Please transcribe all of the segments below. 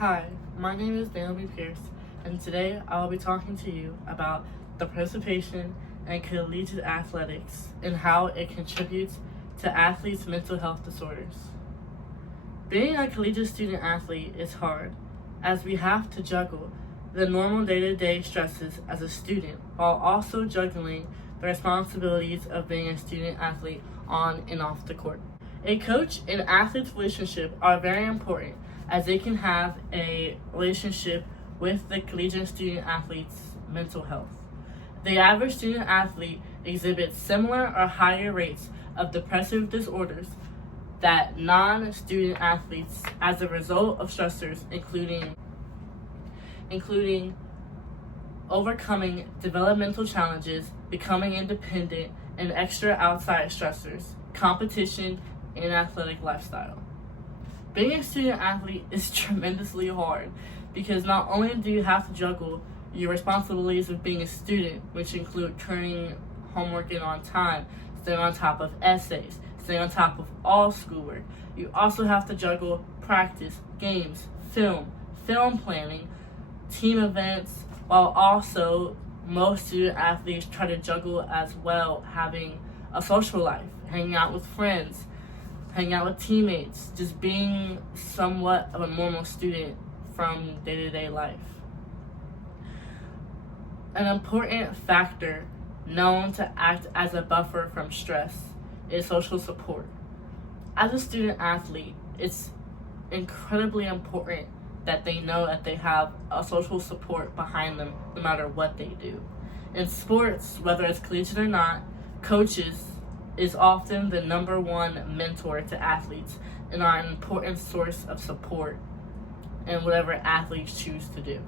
Hi, my name is Naomi Pierce, and today I will be talking to you about the participation in collegiate athletics and how it contributes to athletes' mental health disorders. Being a collegiate student athlete is hard, as we have to juggle the normal day-to-day stresses as a student while also juggling the responsibilities of being a student athlete on and off the court. A coach and athlete's relationship are very important, as they can have a relationship with the collegiate student athlete's mental health. The average student athlete exhibits similar or higher rates of depressive disorders than non-student athletes as a result of stressors including overcoming developmental challenges, becoming independent, and extra outside stressors, competition, and athletic lifestyle. Being a student athlete is tremendously hard because not only do you have to juggle your responsibilities of being a student, which include turning homework in on time, staying on top of essays, staying on top of all schoolwork, you also have to juggle practice, games, film planning, team events, while also most student athletes try to juggle as well having a social life, hanging out with friends, hanging out with teammates, just being somewhat of a normal student from day-to-day life. An important factor known to act as a buffer from stress is social support. As a student athlete, it's incredibly important that they know that they have a social support behind them no matter what they do. In sports, whether it's collegiate or not, coaches is often the number one mentor to athletes and are an important source of support in whatever athletes choose to do.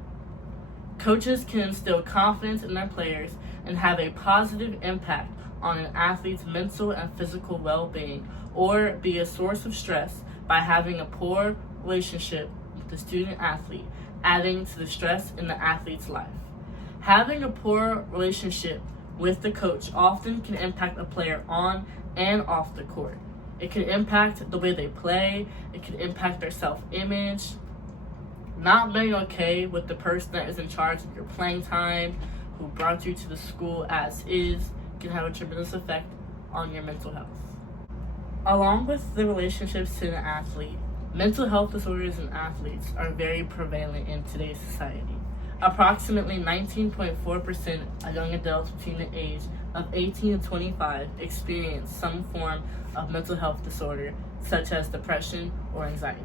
Coaches can instill confidence in their players and have a positive impact on an athlete's mental and physical well-being, or be a source of stress by having a poor relationship with the student athlete, adding to the stress in the athlete's life. Having a poor relationship with the coach often can impact a player on and off the court. It can impact the way they play, it can impact their self-image. Not being okay with the person that is in charge of your playing time, who brought you to the school as is, can have a tremendous effect on your mental health. Along with the relationships to an athlete, mental health disorders in athletes are very prevalent in today's society. Approximately 19.4% of young adults between the age of 18 and 25 experience some form of mental health disorder, such as depression or anxiety.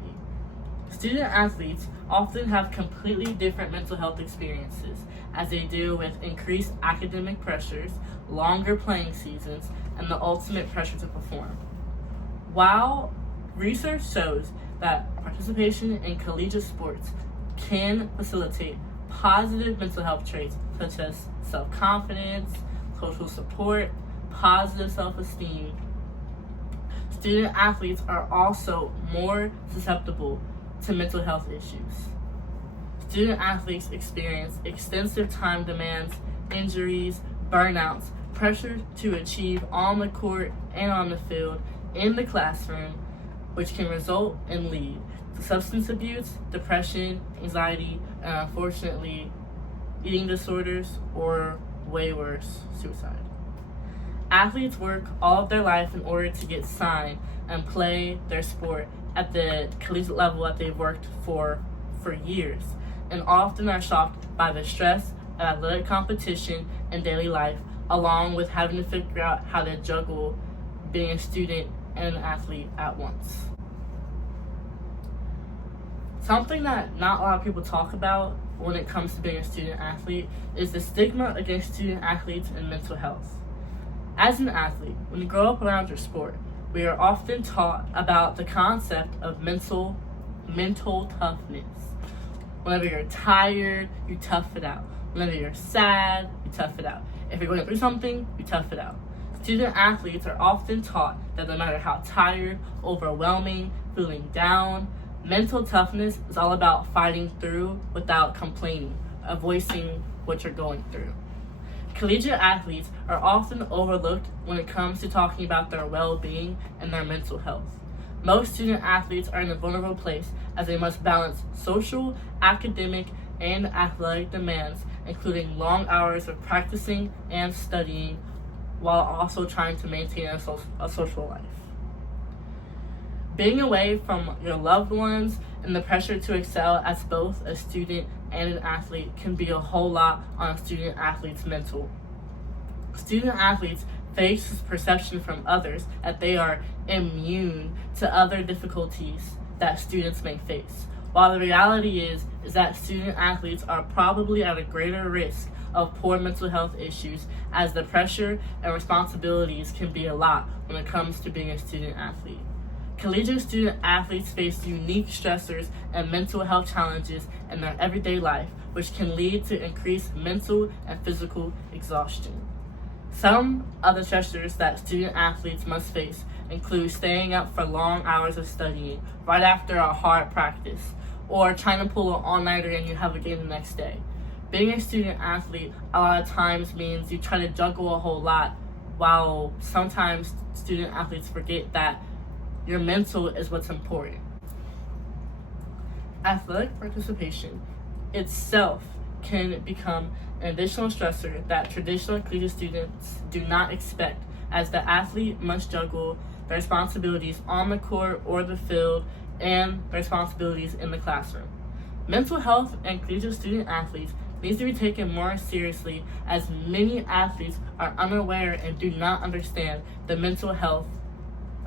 Student athletes often have completely different mental health experiences as they deal with increased academic pressures, longer playing seasons, and the ultimate pressure to perform. While research shows that participation in collegiate sports can facilitate positive mental health traits such as self-confidence, social support, positive self-esteem, student athletes are also more susceptible to mental health issues. Student athletes experience extensive time demands, injuries, burnouts, pressure to achieve on the court and on the field, in the classroom, which can result and lead to substance abuse, depression, anxiety, and unfortunately, eating disorders, or way worse, suicide. Athletes work all of their life in order to get signed and play their sport at the collegiate level that they've worked for years, and often are shocked by the stress of athletic competition and daily life, along with having to figure out how to juggle being a student and an athlete at once. Something that not a lot of people talk about when it comes to being a student athlete is the stigma against student athletes and mental health. As an athlete, when you grow up around your sport, we are often taught about the concept of mental toughness. Whenever you're tired, you tough it out. Whenever you're sad, you tough it out. If you're going through something, you tough it out. Student athletes are often taught that no matter how tired, overwhelming, feeling down, mental toughness is all about fighting through without complaining, voicing what you're going through. Collegiate athletes are often overlooked when it comes to talking about their well-being and their mental health. Most student athletes are in a vulnerable place as they must balance social, academic, and athletic demands, including long hours of practicing and studying, while also trying to maintain a social life. Being away from your loved ones and the pressure to excel as both a student and an athlete can be a whole lot on a student athlete's mental. Student athletes face this perception from others that they are immune to other difficulties that students may face, while the reality is that student athletes are probably at a greater risk of poor mental health issues, as the pressure and responsibilities can be a lot when it comes to being a student athlete. Collegiate student athletes face unique stressors and mental health challenges in their everyday life, which can lead to increased mental and physical exhaustion. Some of the stressors that student athletes must face include staying up for long hours of studying right after a hard practice, or trying to pull an all-nighter and you have a game the next day. Being a student athlete a lot of times means you try to juggle a whole lot, while sometimes student athletes forget that your mental is what's important. Athletic participation itself can become an additional stressor that traditional collegiate students do not expect, as the athlete must juggle the responsibilities on the court or the field and the responsibilities in the classroom. Mental health in collegiate student athletes needs to be taken more seriously, as many athletes are unaware and do not understand the mental health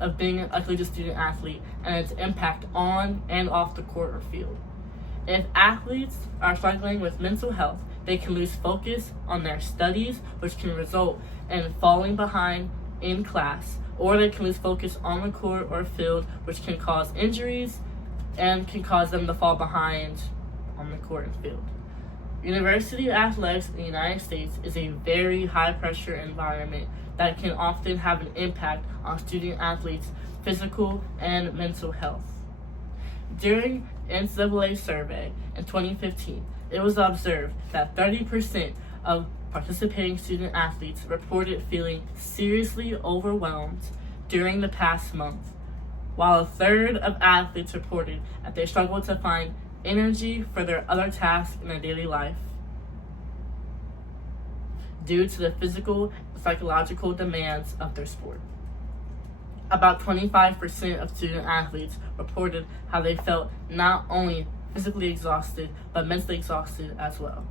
of being a collegiate student athlete and its impact on and off the court or field. If athletes are struggling with mental health, they can lose focus on their studies, which can result in falling behind in class, or they can lose focus on the court or field, which can cause injuries and can cause them to fall behind on the court and field. University athletics in the United States is a very high-pressure environment that can often have an impact on student athletes' physical and mental health. During NCAA survey in 2015, it was observed that 30% of participating student athletes reported feeling seriously overwhelmed during the past month, while a third of athletes reported that they struggled to find energy for their other tasks in their daily life due to the physical and psychological demands of their sport. About 25% of student athletes reported how they felt not only physically exhausted, but mentally exhausted as well.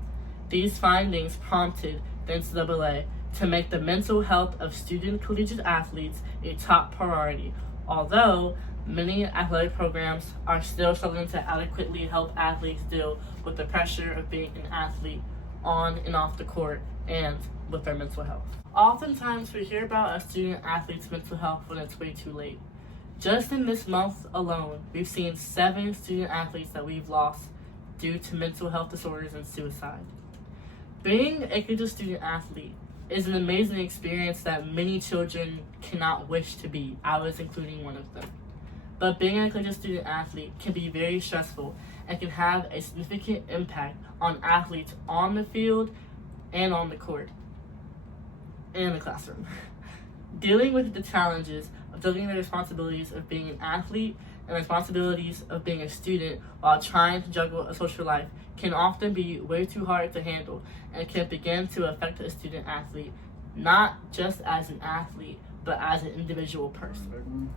These findings prompted the NCAA to make the mental health of student collegiate athletes a top priority, although many athletic programs are still struggling to adequately help athletes deal with the pressure of being an athlete on and off the court and with their mental health. Oftentimes, we hear about a student athlete's mental health when it's way too late. Just in this month alone, we've seen 7 student athletes that we've lost due to mental health disorders and suicide. Being a collegiate student athlete is an amazing experience that many children cannot wish to be. I was including one of them. But being a collegiate student athlete can be very stressful and can have a significant impact on athletes on the field and on the court and in the classroom. Dealing with the challenges of juggling the responsibilities of being an athlete and the responsibilities of being a student while trying to juggle a social life can often be way too hard to handle and can begin to affect a student athlete, not just as an athlete, but as an individual person.